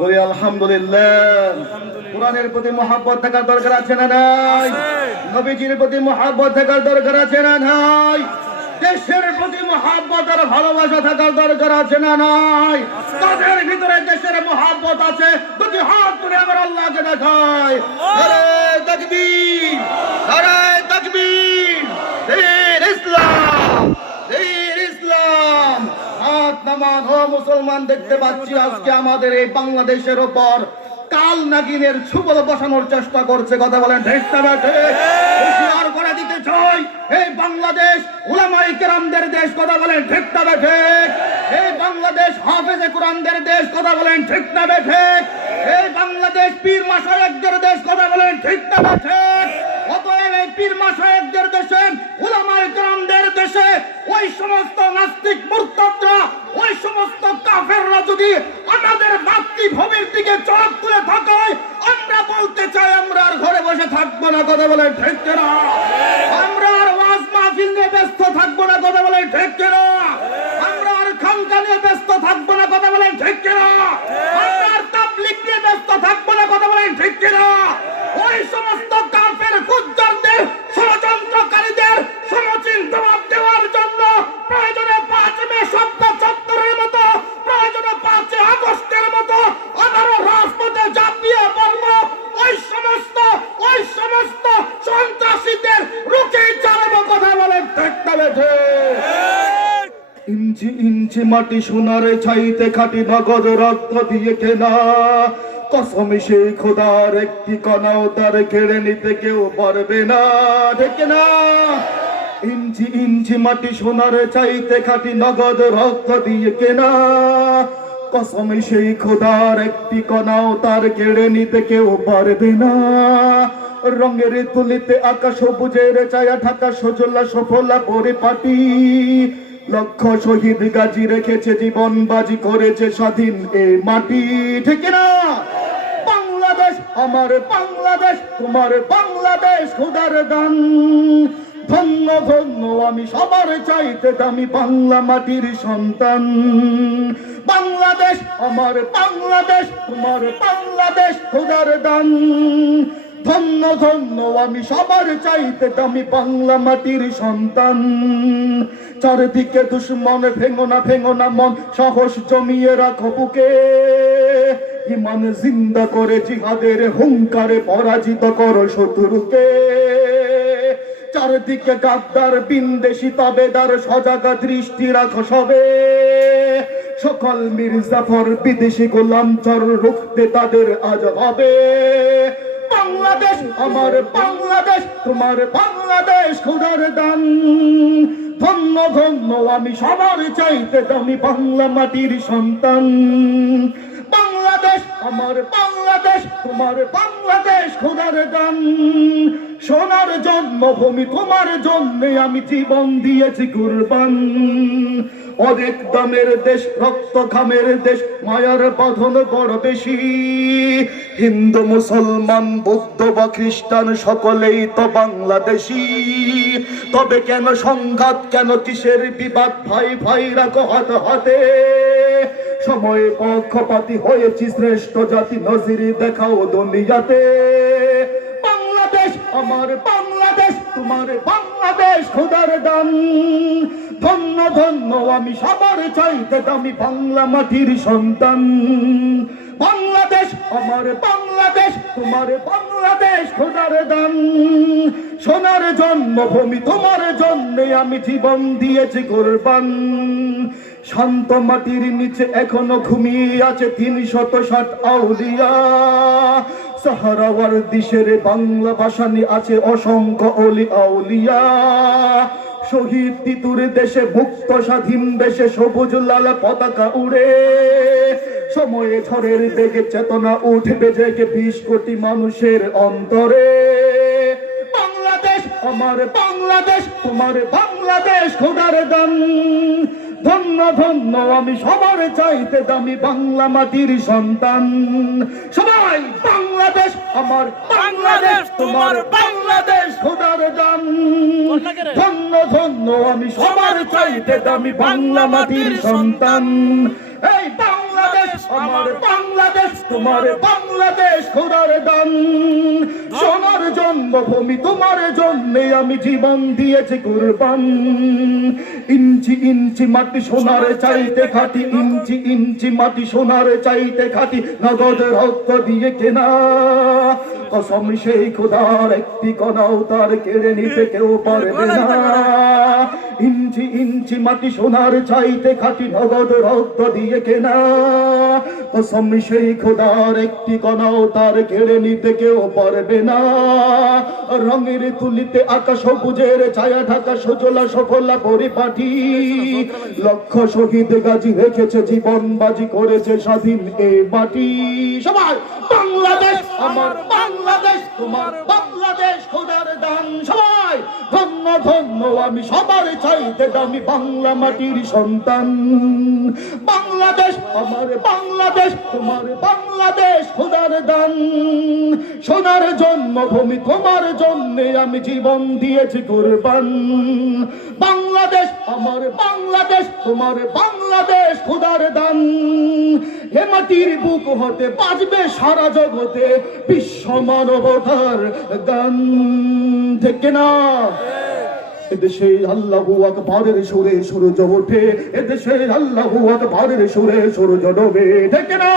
বলি আলহামদুলিল্লাহ। কোরআনের প্রতি মহাব্বত থাকার দরকার আছে না নাই? নবীজির প্রতি মহাব্বত থাকার দরকার আছে না নাই? দেশের প্রতি মহাব্বত আর ভালোবাসা থাকার দরকার আছে না নাই? তাদের ভিতরে দেশের মহাব্বত আছে। দুটি হাত তুলে আমার আল্লাহকে দেখায় তাকবীর দীন ইসলাম দীন ইসলাম নামান ও মুসলমান, দেখতে পাচ্ছি আজকে আমাদের এই বাংলাদেশের ওপর কাল নাগিনের ছুবল বসানোর চেষ্টা করছে। কথা বলেন বাংলাদেশ দেশ। কথা বলেন কেরামদের দেশে ওই সমস্ত নাস্তিক মুরতাদরা ওই সমস্ত কাফেররা যদি আমাদের মাতৃভূমির দিকে চোখ তুলে থাকায় আমরা বলতে চাই আমরা আর ঘরে বসে থাকব না, কথা বলে ঠিক না আমরা আর ওয়াজ মাহফিল নিয়ে ব্যস্ত থাকব না, কথা বলে ঠিক না আমরা আর খানকা নিয়ে ব্যস্ত থাকব না কথা বলেন ঠিক কিনা আমরা আর তাবলিগ নিয়ে ব্যস্ত থাকব না কথা বলেন ঠিক কিনা ওই সমস্ত কাফের ফুজ্জারদের ষড়যন্ত্রকারীদের সমুচীন জবাব দেওয়ার জন্য প্রয়োজনে পাঁচ মে সপ্তাহ চত্বরের মতো প্রয়োজনে পাঁচে আগস্টের মতো আবারও রাজপথে ঝাঁপিয়ে পড়ব ওই সমস্ত ওই সমস্ত সন্ত্রাসীদের রুখে চালাবো কথা বলেন ঠিক না বেঠে ইঞ্চি ইঞ্চি মাটি সোনারে ছাইতে খাটি নগদ রক্ত দিয়ে কেনা। কসমে সেই খোদার একটি কণাও তার কেড়ে নিতে কেউ পারবে না। দেখে না। ইঞ্চি ইঞ্চি মাটি সোনারে চাইতে খাটি নগদ রক্ত দিয়ে কেনা। কসমে সেই খোদার একটি কণাও তার কেড়ে নিতে কেউ পারবে না। রঙের তুলিতে আকাশ সবুজের ছায়া ঢাকা সজলা সফলা পরিপাটি। লক্ষ শহীদ গাজী রেখেছে জীবন, বাজি করেছে স্বাধীন এই মাটি। ঠিক না বাংলাদেশ, আমার বাংলাদেশ, তোমার বাংলাদেশ, খুদার দান। ধন্য ধন্য, আমি সবার চাইতে দামি বাংলা মাটির সন্তান। বাংলাদেশ, আমার বাংলাদেশ, তোমার বাংলাদেশ, খুদার দান। ধন্য ধন্য, আমি সবার চাইতে দামি বাংলা মাটির সন্তান। চারিদিকে দুশ্মন ভেঙো না ভেঙো না মন, সাহস জমিয়ে রাখো বুকে। ইমান জিন্দা করে জিহাদের হুঙ্কারে পরাজিত করো শত্রুকে। চারদিকে গাদ্দার, বিন্দেশি, তবেদার, সজাগা দৃষ্টি রাখো সবে। সকল মির্জাফর বিদেশি গোলাম চর রুখতে তাদের আজ হবে। আমার বাংলাদেশ, তোমার বাংলাদেশ খুদার দান। ধন্য ধন্য, আমি সবার চাইতে দামি বাংলা মাটির সন্তান। আমার বাংলাদেশ, তোমার বাংলাদেশ খোদার দান। সোনার জন্মভূমি তোমার জন্যে আমি জীবন দিয়েছি কুরবান। অনেক দামের দেশ, রক্ত ঘামের দেশ, মায়ার বাঁধন বড় বেশি। হিন্দু, মুসলমান, বৌদ্ধ বা খ্রিস্টান সকলেই তো বাংলাদেশি। তবে কেন সংঘাত, কেন কিসের বিবাদ? ভাই ভাই রাখো হাত হাতে। সময়ে পক্ষপাতি হয়েছি শ্রেষ্ঠ জাতি নজিরি দেখাও দুনিয়াতে। বাংলাদেশ আমার বাংলাদেশ, তোমার বাংলাদেশ খোদার দান। ধন্য ধন্য, আমি সবার চাইতে দামি বাংলা মাটির সন্তান। বাংলাদেশ আমার বাংলাদেশ, তোমার বাংলাদেশ খোদার দান। সোনার জন্মভূমি তোমার জন্যে আমি জীবন দিয়েছি কোরবান। শান্ত মাটির নিচে এখনও ঘুমিয়ে আছে তিন শত ষাট আউলিয়া। সাহারাওয়ার দিশের বাংলা ভাষানি আছে অসংখ্য অলি আউলিয়া। শহীদ তিতুর দেশে মুক্ত স্বাধীন দেশে সবুজ লাল পতাকা উড়ে। সময়ে ঝড়ের বেগে চেতনা উঠবে জেগে বিশ কোটি মানুষের অন্তরে। বাংলাদেশ, আমার বাংলাদেশ, তোমার বাংলাদেশ, খোদার দান। ধন্য ধন্য আমি সবার চাইতে দামি বাংলা মাটির সন্তান। সবাই বাংলাদেশ আমার বাংলাদেশ তোমার বাংলাদেশ খোদার দাম ধন্য ধন্য আমি সবার চাইতে দামি বাংলা মাটির সন্তান। এই বাংলাদেশ আমার বাংলাদেশ তোমার বাংলাদেশ। খোদার দান। সোনার জন্মভূমি তোমার জন্যে আমি জীবন দিয়েছি কুরবান। ইঞ্চি ইঞ্চি মাটি সোনার চাইতে খাটি ইঞ্চি ইঞ্চি মাটি সোনার চাইতে খাটি নগদ রক্ত দিয়ে কেনা। কসম সেই খোদার একটি কণাও তার কেড়ে নিতে কেউ পারবে না। ইঞ্চি ইঞ্চি মাটি সোনার চাইতে খাটি নগদ রক্ত দিয়ে কেনা। কসম সেই খোদার একটি কণাও তার কেড়ে নিতে কেউ পারবে না। রঙের তুলিতে আকাশ সবুজের ছায়া ঢাকা সজলা সফলা পরিপাঠি লক্ষ শহীদ গাজী রেখেছে জীবন, বাজি করেছে স্বাধীন এ মাটি। সবাই, বাংলাদেশ, আমার বাংলাদেশ, তোমার বাংলাদেশ, খোদার দান। সবাই, ধন্য ধন্য, আমি সবার চাইতে দামি বাংলা মাটির সন্তান। বাংলাদেশ আমার বাংলাদেশ, তোমার বাংলাদেশ খোদার দান। সোনার জন্মভূমি, তোমার জন্য আমি জীবন দিয়েছি কুরবান। বাংলাদেশ আমার বাংলাদেশ, তোমার বাংলাদেশ খোদার দান। হে মাটির বুক হতে বাজবে সারা জগতে বিশ্ব মানবতার গান। থেকে না এদেশে আল্লাহু আকবারের সুরে সূর্য ওঠে। এদেশে আল্লাহু আকবারের সুরে সূর্য ডোবে। ঠিক না